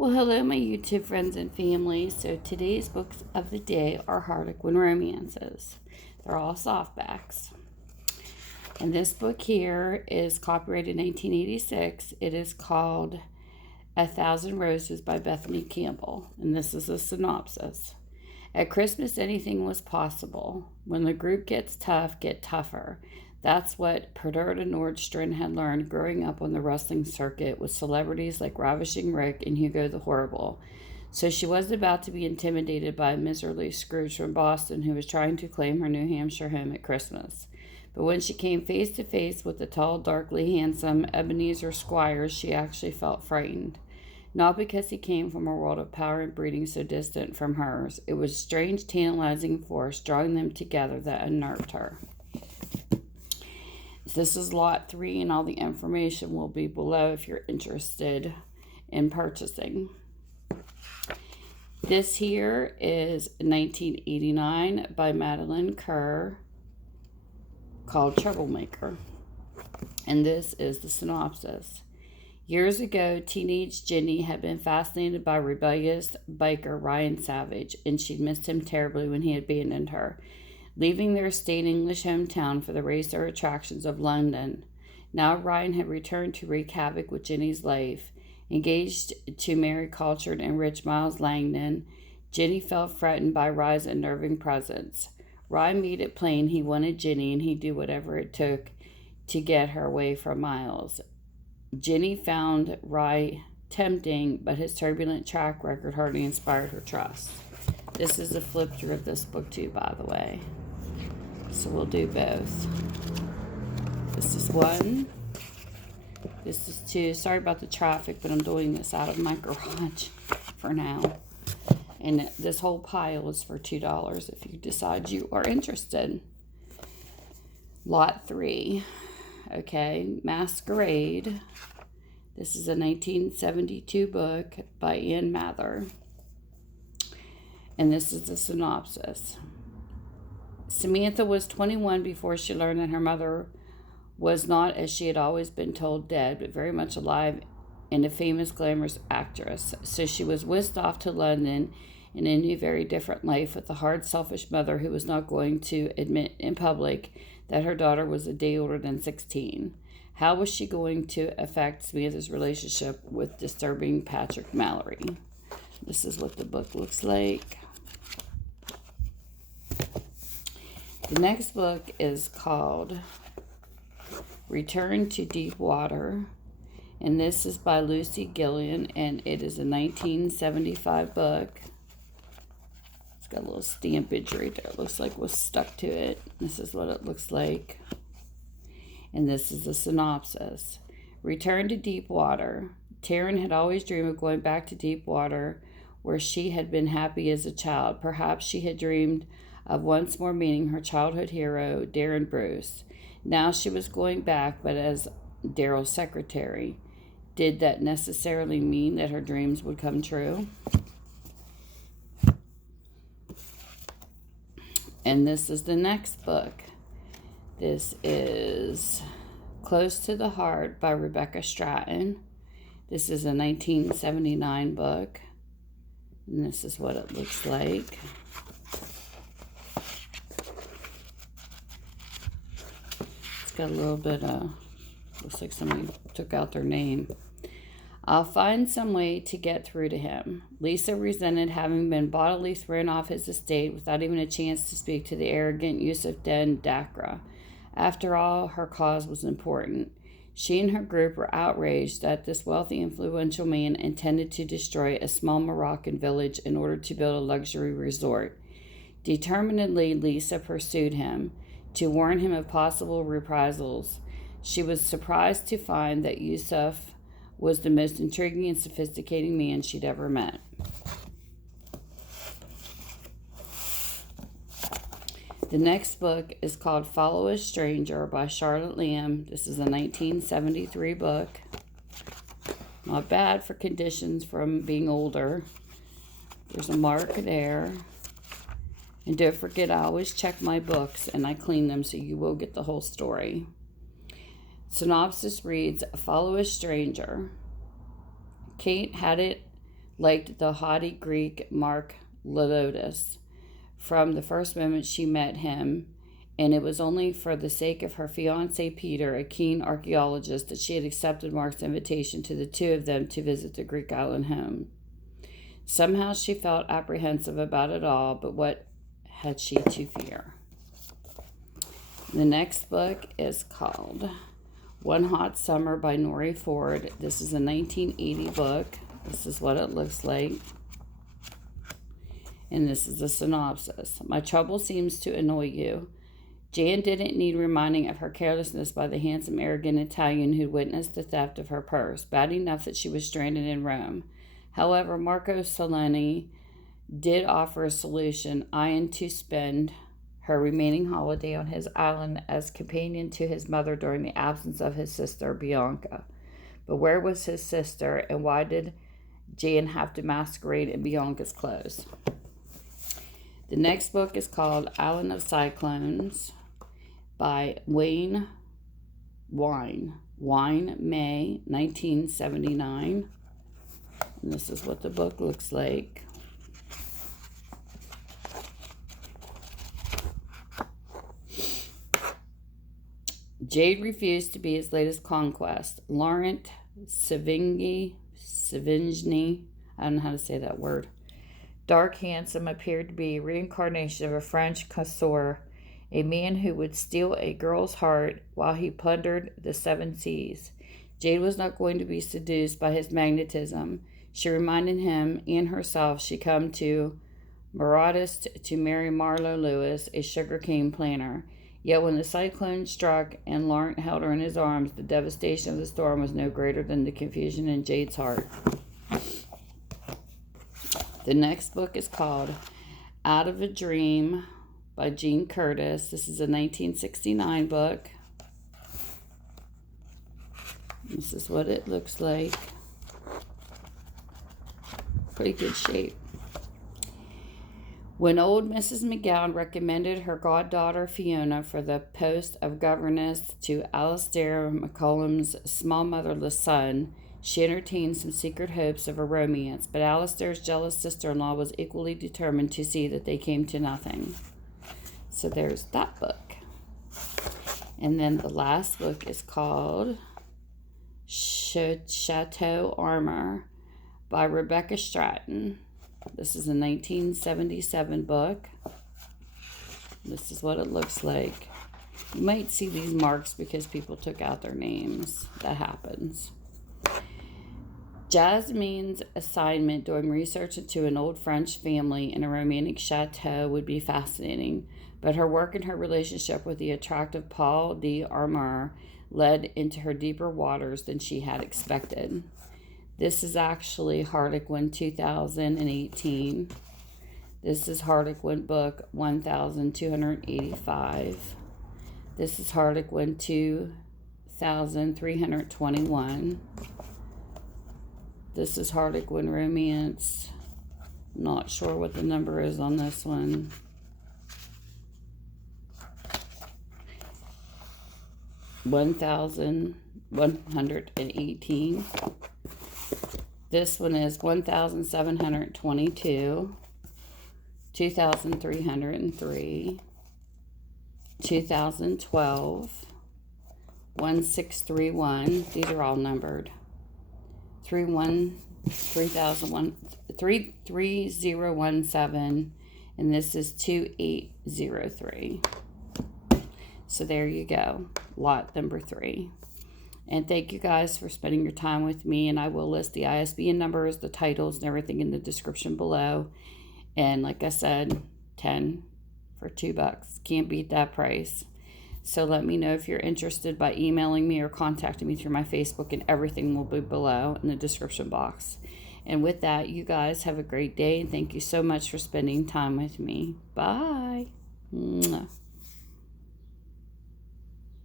Well, hello, my YouTube friends and family. So today's books of the day are Harlequin romances. They're all softbacks. And this book here is copyrighted 1986. It is called A Thousand Roses by Bethany Campbell. And this is a synopsis. At Christmas, anything was possible. When the group gets tough, get tougher. That's what Perdita Nordstrand had learned growing up on the wrestling circuit with celebrities like Ravishing Rick and Hugo the Horrible. So she wasn't about to be intimidated by a miserly Scrooge from Boston who was trying to claim her New Hampshire home at Christmas. But when she came face to face with the tall, darkly handsome Ebenezer Squires, she actually felt frightened. Not because he came from a world of power and breeding so distant from hers. It was strange, tantalizing force drawing them together that unnerved her. This is lot 3, and all the information will be below if you're interested in purchasing. This here is 1989 by Madeleine called Troublemaker. And this is the synopsis. Years ago, teenage Jenny had been fascinated by rebellious biker Ryan Savage, and she'd missed him terribly when he abandoned her, leaving their staid English hometown for the racer attractions of London. Now Ryan had returned to wreak havoc with Jenny's life. Engaged to marry cultured and rich Miles Langdon, Jenny felt threatened by Ryan's unnerving presence. Ryan made it plain he wanted Jenny, and he'd do whatever it took to get her away from Miles. Jenny found Ryan tempting, but his turbulent track record hardly inspired her trust. This is a flip through of this book too, by the way. So we'll do both. This is 1. This is 2. Sorry about the traffic, but I'm doing this out of my garage for now. And this whole pile is for $2 if you decide you are interested. Lot 3. Okay, Masquerade. This is a 1972 book by Ian Mather. And this is the synopsis. Samantha was 21 before she learned that her mother was not, as she had always been told, dead, but very much alive and a famous glamorous actress. So she was whisked off to London in a new, very different life with a hard, selfish mother who was not going to admit in public that her daughter was a day older than 16. How was she going to affect Samantha's relationship with disturbing Patrick Mallory? This is what the book looks like. The next book is called Return to Deep Water, and this is by Lucy Gillen, and it is a 1975 book. It's got a little stampage right there. It looks like was stuck to it. This is what it looks like. And this is the synopsis. Return to deep water. Taryn had always dreamed of going back to deep water where she had been happy as a child. Perhaps she had dreamed of once more meeting her childhood hero, Darren Bruce. Now she was going back, but as Daryl's secretary. Did that necessarily mean that her dreams would come true? And this is the next book. This is Close to the Heart by Rebecca Stratton. This is a 1979 book. And this is what it looks like. It's got a little bit of, looks like somebody took out their name. I'll find some way to get through to him. Lisa resented having been bodily thrown off his estate without even a chance to speak to the arrogant Yusuf Den Dakra. After all, her cause was important. She and her group were outraged that this wealthy, influential man intended to destroy a small Moroccan village in order to build a luxury resort. Determinedly, Lisa pursued him to warn him of possible reprisals. She was surprised to find that Yusuf was the most intriguing and sophisticated man she'd ever met. The next book is called Follow a Stranger by Charlotte Lamb. This is a 1973 book. Not bad for conditions from being older. There's a mark there. And don't forget, I always check my books and I clean them so you will get the whole story. Synopsis reads, Follow a Stranger. Kate had it liked the haughty Greek Mark Leotis from the first moment she met him, and it was only for the sake of her fiancé Peter, a keen archaeologist, that she had accepted Mark's invitation to the two of them to visit the Greek island home. Somehow she felt apprehensive about it all, but what had she to fear? The next book is called One Hot Summer by Norrey Ford. This is a 1980 book. This is what it looks like. And this is the synopsis. My trouble seems to annoy you. Jan didn't need reminding of her carelessness by the handsome, arrogant Italian who witnessed the theft of her purse. Bad enough that she was stranded in Rome. However, Marco Saleni did offer a solution, eyeing to spend her remaining holiday on his island as companion to his mother during the absence of his sister, Bianca. But where was his sister, and why did Jan have to masquerade in Bianca's clothes? The next book is called Island of Cyclones by Wynne, May 1979. And this is what the book looks like. Jade refused to be his latest conquest. Laurent Savigny, I don't know how to say that word. Dark, handsome, appeared to be a reincarnation of a French connoisseur, a man who would steal a girl's heart while he plundered the seven seas. Jade was not going to be seduced by his magnetism. She reminded him and herself she'd come to Mauritius to marry Marlowe Lewis, a sugarcane planter. Yet when the cyclone struck and Laurent held her in his arms, the devastation of the storm was no greater than the confusion in Jade's heart. The next book is called Out of a Dream by Jean Curtis. This is a 1969 book. This is what it looks like. Pretty good shape. When old Mrs. McGowan recommended her goddaughter Fiona for the post of governess to Alistair McCollum's small motherless son, she entertained some secret hopes of a romance, but Alistair's jealous sister-in-law was equally determined to see that they came to nothing. So there's that book. And then the last book is called Chateau Armor by Rebecca Stratton. This is a 1977 book. This is what it looks like. You might see these marks because people took out their names. That happens. Jasmine's assignment doing research into an old French family in a romantic chateau would be fascinating, but her work and her relationship with the attractive Paul d'Armor led into her deeper waters than she had expected. This is actually Harlequin 2018. This is Harlequin book 1285. This is Harlequin 2321. This is Harlequin Romance. Not sure what the number is on this one. $1,118. This one is 1,722. 2,303. 2012. 1631. These are all numbered. 3017, and this is 2803. So there you go, lot number 3. And thank you guys for spending your time with me, and I will list the ISBN numbers, the titles, and everything in the description below. And like I said, 10 for $2. Can't beat that price. So let me know if you're interested by emailing me or contacting me through my Facebook, and everything will be below in the description box. And with that, you guys have a great day, and thank you so much for spending time with me. Bye. Mwah.